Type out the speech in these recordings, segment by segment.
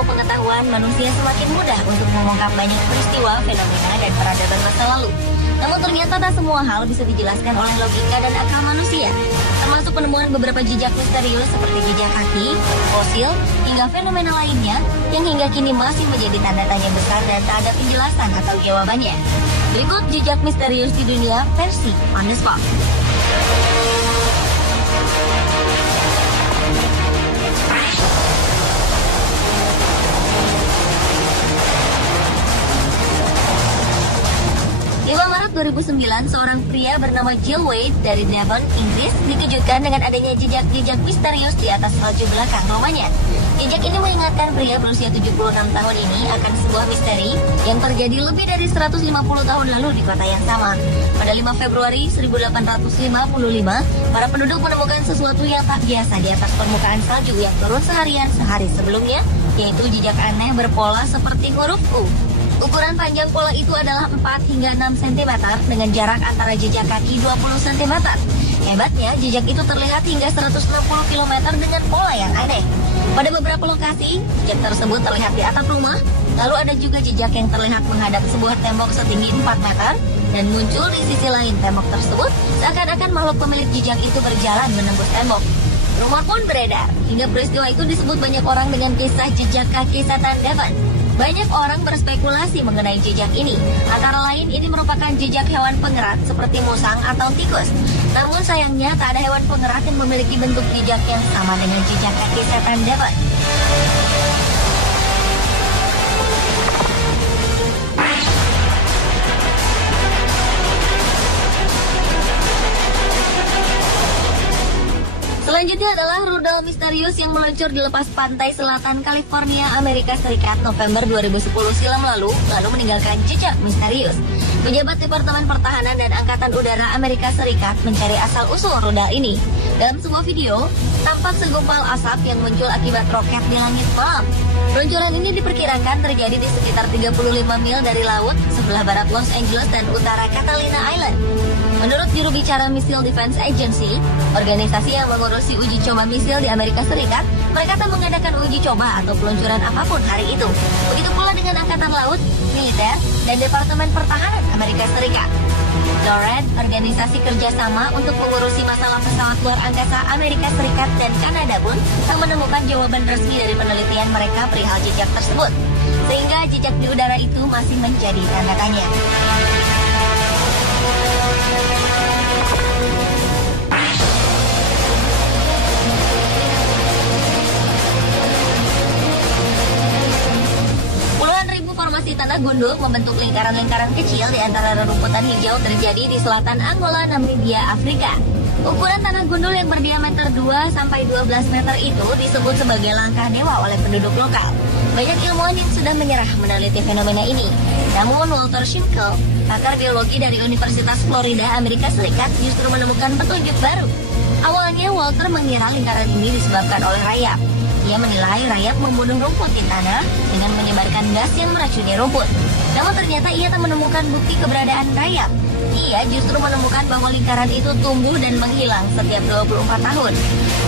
ilmu pengetahuan, manusia semakin mudah untuk mengungkap banyak peristiwa, fenomena, dan peradaban masa lalu. Namun ternyata tak semua hal bisa dijelaskan oleh logika dan akal manusia, termasuk penemuan beberapa jejak misterius seperti jejak kaki, fosil, hingga fenomena lainnya yang hingga kini masih menjadi tanda tanya besar dan tak ada penjelasan atau jawabannya. Berikut jejak misterius di dunia versi On The Spot. 2009, seorang pria bernama Jill Wade dari Devon, Inggris, dikejutkan dengan adanya jejak-jejak misterius di atas salju belakang rumahnya. Jejak ini mengingatkan pria berusia 76 tahun ini akan sebuah misteri yang terjadi lebih dari 150 tahun lalu di kota yang sama. Pada 5 Februari 1855, para penduduk menemukan sesuatu yang tak biasa di atas permukaan salju yang turun seharian sehari sebelumnya, yaitu jejak aneh berpola seperti huruf U. Ukuran panjang pola itu adalah 4 hingga 6 cm dengan jarak antara jejak kaki 20 cm. Hebatnya, jejak itu terlihat hingga 160 km dengan pola yang aneh. Pada beberapa lokasi, jejak tersebut terlihat di atap rumah, lalu ada juga jejak yang terlihat menghadap sebuah tembok setinggi 4 meter dan muncul di sisi lain tembok tersebut, seakan-akan makhluk pemilik jejak itu berjalan menembus tembok. Rumor pun beredar, hingga peristiwa itu disebut banyak orang dengan kisah jejak kaki setan Devon. Banyak orang berspekulasi mengenai jejak ini. Antara lain, ini merupakan jejak hewan pengerat seperti musang atau tikus. Namun sayangnya, tak ada hewan pengerat yang memiliki bentuk jejak yang sama dengan jejak kaki setan Devon. Selanjutnya adalah rudal misterius yang meluncur di lepas pantai selatan California, Amerika Serikat November 2010 silam lalu meninggalkan jejak misterius. Pejabat Departemen Pertahanan dan Angkatan Udara Amerika Serikat mencari asal-usul rudal ini. Dalam sebuah video, tampak segumpal asap yang muncul akibat roket di langit malam. Peluncuran ini diperkirakan terjadi di sekitar 35 mil dari laut sebelah barat Los Angeles dan utara Catalina Island. Menurut juru bicara Missile Defense Agency, organisasi yang mengurusi uji coba misil di Amerika Serikat, mereka tak mengadakan uji coba atau peluncuran apapun hari itu. Begitu pula dengan Angkatan Laut, Militer, dan Departemen Pertahanan Amerika Serikat. NORAD, organisasi kerjasama untuk mengurusi masalah pesawat luar angkasa Amerika Serikat dan Kanada pun tak menemukan jawaban resmi dari penelitian mereka perihal jejak tersebut. Sehingga jejak di udara itu masih menjadi tanda tanya. Formasi tanah gundul membentuk lingkaran-lingkaran kecil di antara rerumputan hijau terjadi di selatan Angola, Namibia, Afrika. Ukuran tanah gundul yang berdiameter 2-12 meter itu disebut sebagai langkah dewa oleh penduduk lokal. Banyak ilmuwan yang sudah menyerah meneliti fenomena ini. Namun Walter Schinkel, pakar biologi dari Universitas Florida, Amerika Serikat, justru menemukan petunjuk baru. Awalnya Walter mengira lingkaran ini disebabkan oleh rayap. Ia menilai rayap membunuh rumput di tanah dengan menyebarkan gas yang meracuni rumput. Namun ternyata ia tak menemukan bukti keberadaan rayap. Ia justru menemukan bahwa lingkaran itu tumbuh dan menghilang setiap 24 tahun.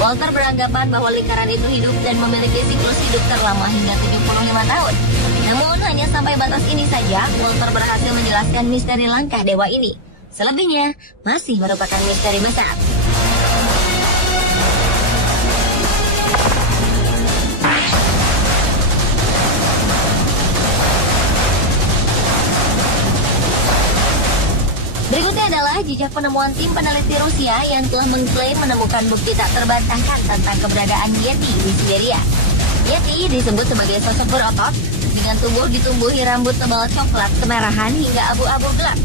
Walter beranggapan bahwa lingkaran itu hidup dan memiliki siklus hidup terlama hingga 75 tahun. Namun hanya sampai batas ini saja Walter berhasil menjelaskan misteri langkah dewa ini. Selebihnya masih merupakan misteri besar. Berikutnya adalah jejak penemuan tim peneliti Rusia yang telah mengklaim menemukan bukti tak terbantahkan tentang keberadaan Yeti di Siberia. Yeti disebut sebagai sosok berotot dengan tubuh ditumbuhi rambut tebal coklat kemerahan hingga abu-abu gelap.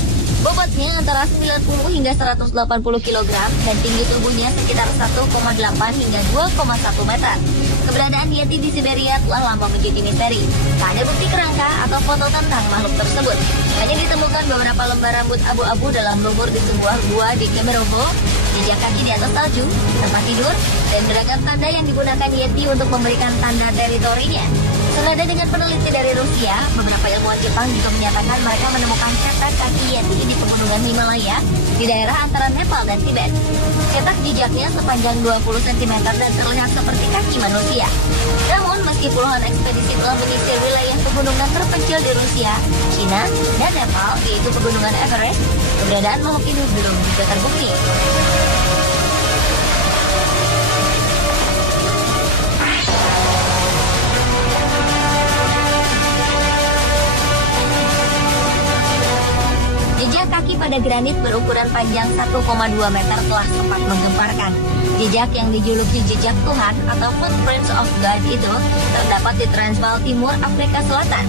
Bobotnya antara 90 hingga 180 kg dan tinggi tubuhnya sekitar 1,8 hingga 2,1 meter. Keberadaan Yeti di Siberia telah lama menjadi misteri. Tak ada bukti kerangka atau foto tentang makhluk tersebut. Hanya ditemukan beberapa lembar rambut abu-abu dalam lumpur di sebuah gua di Kemerovo, jejak kaki di atas salju, tempat tidur, dan beragam tanda yang digunakan Yeti untuk memberikan tanda teritorinya. Senada dengan peneliti dari Rusia, beberapa ilmuwan Jepang juga menyatakan mereka menemukan cetak kaki Yeti di pegunungan Himalaya di daerah antara Nepal dan Tibet. Cetak jejaknya sepanjang 20 cm dan terlihat seperti kaki manusia. Namun, meski puluhan ekspedisi telah menyisir wilayah pegunungan terpencil di Rusia, China, dan Nepal, yaitu pegunungan Everest, keberadaan makhluk ini belum juga terbukti. Jejak kaki pada granit berukuran panjang 1,2 meter telah sempat menggemparkan. Jejak yang dijuluki jejak Tuhan atau Footprints of God itu terdapat di Transvaal Timur, Afrika Selatan.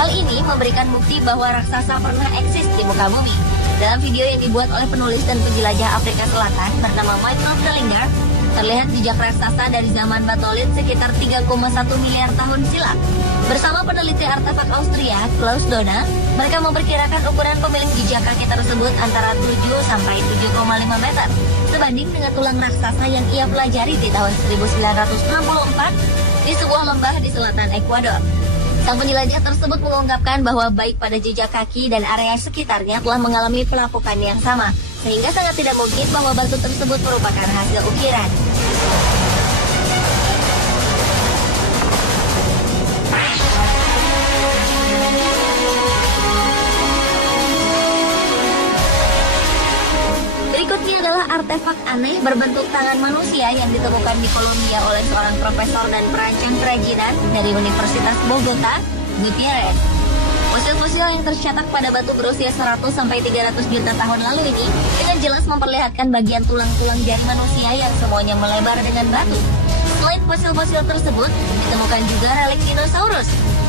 Hal ini memberikan bukti bahwa raksasa pernah eksis di muka bumi. Dalam video yang dibuat oleh penulis dan penjelajah Afrika Selatan bernama Michael Tellinger, terlihat jejak raksasa dari zaman Batolit sekitar 3,1 miliar tahun silam. Bersama peneliti artefak Austria, Klaus Dona, mereka memperkirakan ukuran pemilik jejak kaki tersebut antara 7 sampai 7,5 meter, sebanding dengan tulang raksasa yang ia pelajari di tahun 1964 di sebuah lembah di selatan Ekuador. Sang penjelajah tersebut mengungkapkan bahwa baik pada jejak kaki dan area sekitarnya telah mengalami pelapukan yang sama, sehingga sangat tidak mungkin bahwa batu tersebut merupakan hasil ukiran. Berikutnya adalah artefak aneh berbentuk tangan manusia yang ditemukan di Kolombia oleh seorang profesor dan perancang kerajinan dari Universitas Bogota, Gutierrez. Fosil-fosil yang tercetak pada batu berusia 100 sampai 300 juta tahun lalu ini dengan jelas memperlihatkan bagian tulang-tulang jari manusia yang semuanya melebar dengan batu. Selain fosil-fosil tersebut, ditemukan juga relik dinosaurus.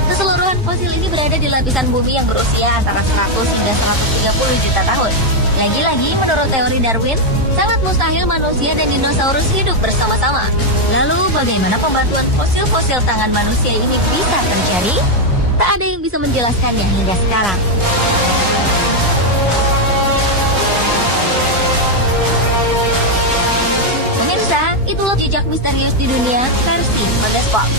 Keseluruhan fosil ini berada di lapisan bumi yang berusia antara 100 hingga 130 juta tahun. Lagi-lagi, menurut teori Darwin, sangat mustahil manusia dan dinosaurus hidup bersama-sama. Lalu, bagaimana pembantuan fosil-fosil tangan manusia ini bisa terjadi? Tak ada yang bisa menjelaskannya hingga sekarang. Pemirsa, itulah jejak misterius di dunia versi Mondespot.